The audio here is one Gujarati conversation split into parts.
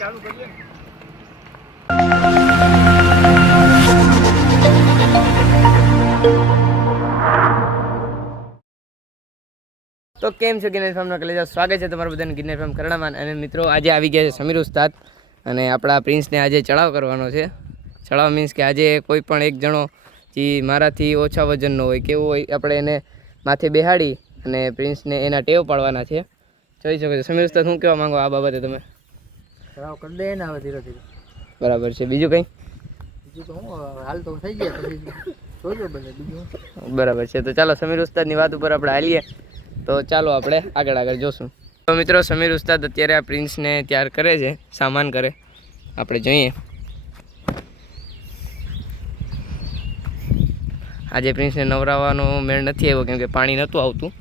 તો કેમ છો ગિરનાર ફાર્મના કલેજા, સ્વાગત છે તમારું બધાને ગિરનાર ફાર્મ કરણામાં. અને મિત્રો આજે આવી ગયા છે સમીર ઉસ્તાદ અને આપણા પ્રિન્સને આજે ચડાવ કરવાનો છે. ચડાવ મીન્સ કે આજે કોઈ પણ એક જણો જે મારાથી ઓછા વજનનો હોય કેવો હોય આપણે એને માથે બેહાડી અને પ્રિન્સને એના ટેવ પાડવાના છે. જોઈ શકો છો. સમીર ઉસ્તાદ શું કહેવા માંગો આ બાબતે તમે? ચડાવ કરી દે ને હવે ધીરે ધીરે. બરાબર છે. બીજું કંઈ? બીજું તો હું હાલ તો થઈ ગયા પછી જોજો બધે બીજું. બરાબર છે. તો ચાલો સમીર ઉસ્તાદની વાત ઉપર આપણે હાલીએ. તો ચાલો આપણે આગળ જોશું. તો મિત્રો સમીર ઉસ્તાદ અત્યારે આ પ્રિન્સને તૈયાર કરે છે, સામાન કરે. આપણે જોઈએ. આજે પ્રિન્સને નવરાવવાનો મેળ નથી આવ્યો કેમ કે પાણી નહોતું આવતું.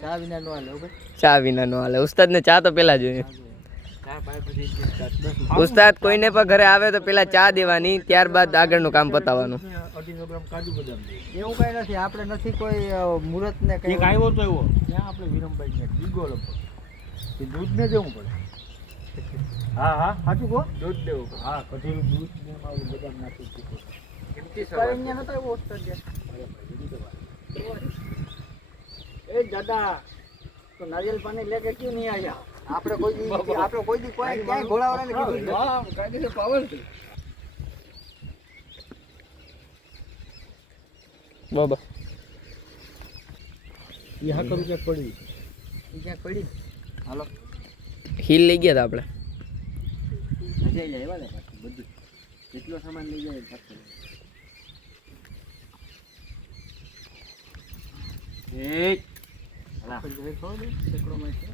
ચા વિના નો હાલે. ઉસ્તાદ ને ચા તો પેલા જોઈએ. ઉસ્તાદ કોઈને પણ ઘરે આવે તો પેલા ચા દેવાની, ત્યારબાદ આગળનું કામ પતાવવાનું. એવું કઈ નથી, આપણે નથી કોઈ મુહૂર્ત ને કઈ આવ્યો તો એવો ત્યાં આપણે વિરમભાઈ ને દીગો લગભગ દૂધ ને દેવું પડે. હા હા સાચું કહો, દૂધ દેવું પડે. હા કઢીનું દૂધ ને આવું બદામ નાખી દીધું. એ દાદા તો નારિયેલ પાણી લેકે ક્यों નહીં આયા? આપણે કોઈ દી ક્યાંય ઘોડાવાળાને કીધું હા કાયદેસર પાવર છે બાબા. એ હા કરું ક્યાંક પડી હાલો હિલ લઈ ગયા હતા આપણે. જઈ જાય એવા ને બધું જેટલો સામાન લઈ જાય પાછું. એક હાલા જઈ ખોલ એકડો માં છે.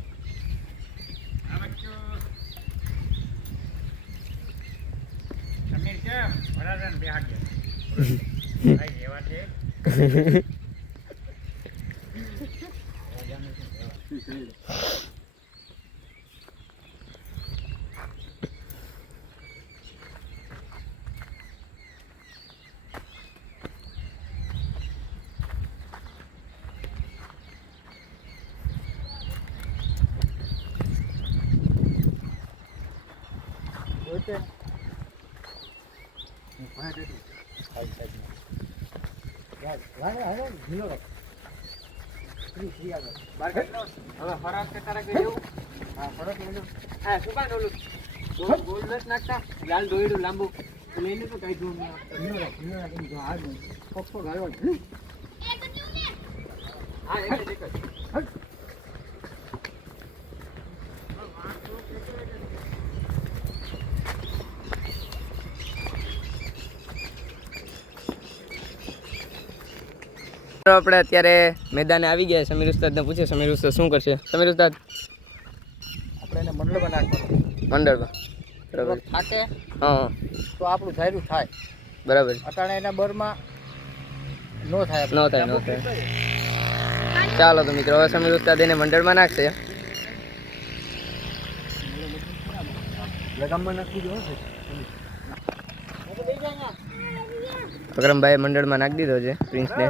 સમીર કેમ વરાદન બેહાડ ગયા ભાઈ એવા છે. ઓકે હું ભાઈ દેતું સાઈડ યાર લાગે ઢીલો રાખ ફ્રી આગળ બાર કાઢ. હવે ફરાક કે તારા કે એવું હા ફરાક લઈ લો. હા સુકા ડોલું ગોલ નટ નાખતા લાલ દોયડું લાંબુ લઈને તો કાઈ જોઉં ઢીલો રાખ જો આ પપ્પો ગાળો હા એક જ આપણે અત્યારે મેદાને આવી ગયા. સમીર ઉસ્તાદને પૂછે સમીર ઉસ્તાદ શું કરશે. સમીર ઉસ્તાદ આપણે એને મંડળમાં નાખવાનું. મંડળમાં બરાબર થાકે હા તો આપણું ધાર્યું થાય બરાબર. અટાણે એના બરમાં નો થાય. ચાલો તો મિત્રો હવે સમીર ઉસ્તાદ એને મંડળમાં નાખશે. અકરમભાઈ મંડળમાં નાખી દીધો છે પ્રિન્સને.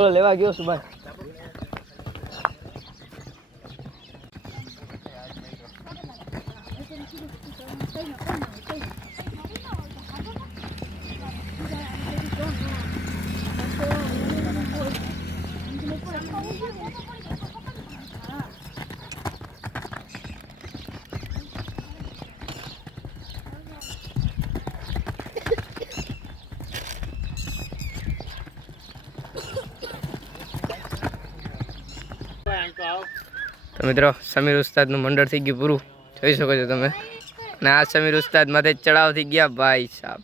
ઓલો લેવા ગયો સુભાઈ. તો મિત્રો સમીર ઉસ્તાદનું મંડળ થઈ ગયું પૂરું, જોઈ શકો છો તમે. અને આ સમીર ઉસ્તાદ માથે ચડાવ થઈ ગયા ભાઈ સાહેબ.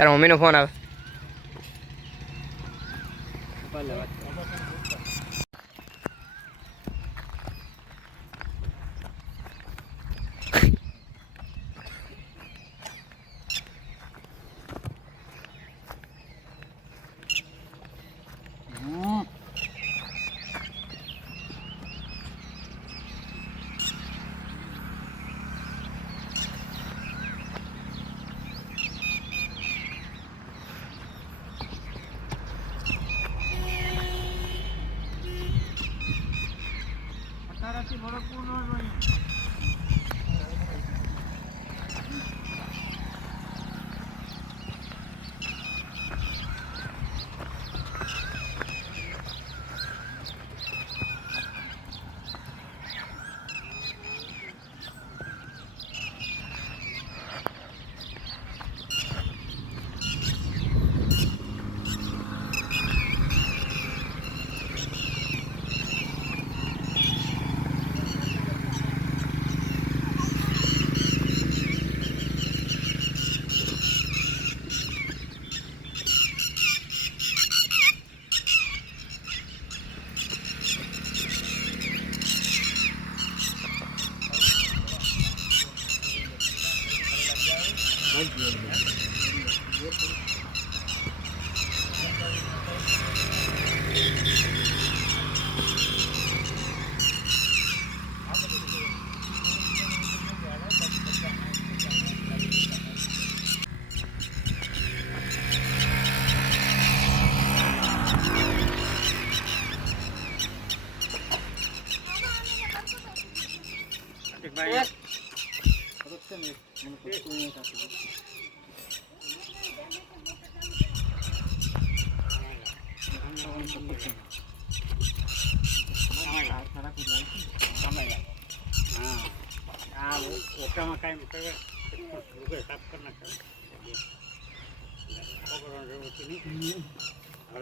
તારા મમ્મીનો ફોન આવે.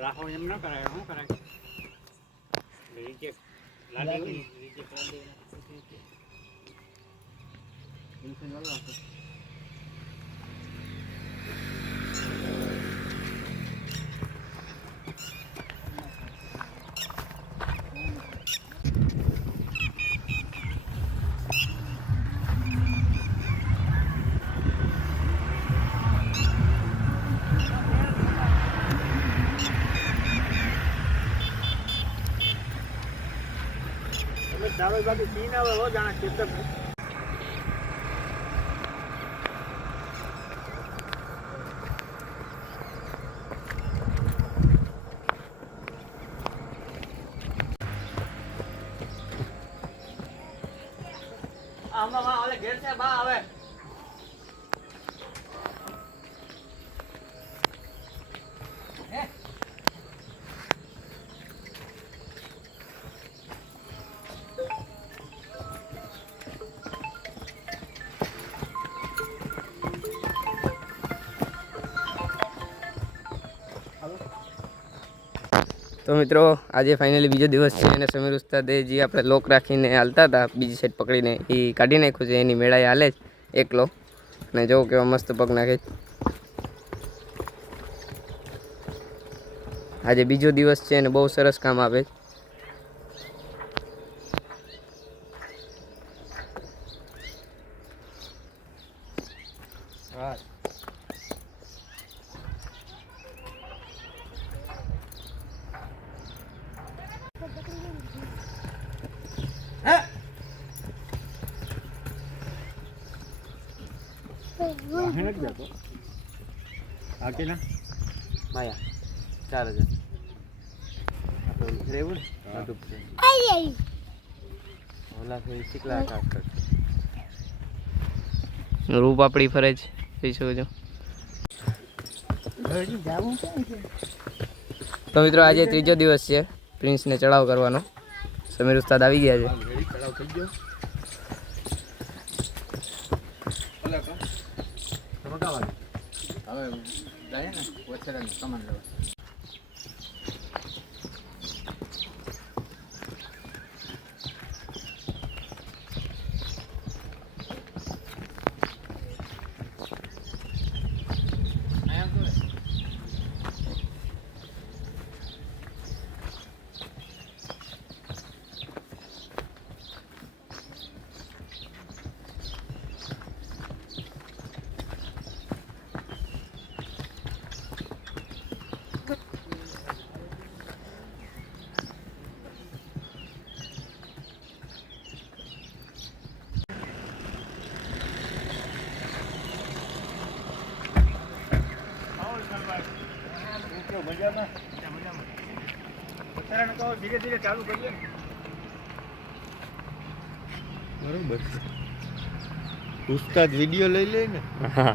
રાખો એમ ન કરાય, શું કરાય? રિજેક્ટ લાડી રિજેક્ટ લાડી ચાલો બાકી સીન આવે હો જાણે ચેતક આમાં માં ઓલે ઘેર છે બા આવે તો મિત્રો આજે ફાઇનલી બીજો દિવસ છે અને સમીર ઉસ્તાદે જે આપણે લોક રાખીને હાલતા હતા બીજી સાઈડ પકડીને એ કાઢી નાખ્યું છે. એની મેળાએ હાલે જ એકલો અને જો કેવા મસ્ત પગ નાખે. આજે બીજો દિવસ છે અને બહુ સરસ કામ આપે. માયા 4000 રેવું ઓલા ફેર શીખલા કાપ કર રૂપ આપણી ફરજ જોઈ શકો છો. તો મિત્રો આજે ત્રીજો દિવસ છે પ્રિન્સને ચડાવ કરવાનો. સમીર ઉસ્તાદ આવી ગયા છે. ચડાવ થઈ ગયો હવે જાય ને વછેરાની કમાન લેવા. મજામાં અત્યારે કહો ધીરે ધીરે ચાલુ કરીએ ને. બરોબર છે ઉસ્તાદ વિડીયો લઈ લે ને હા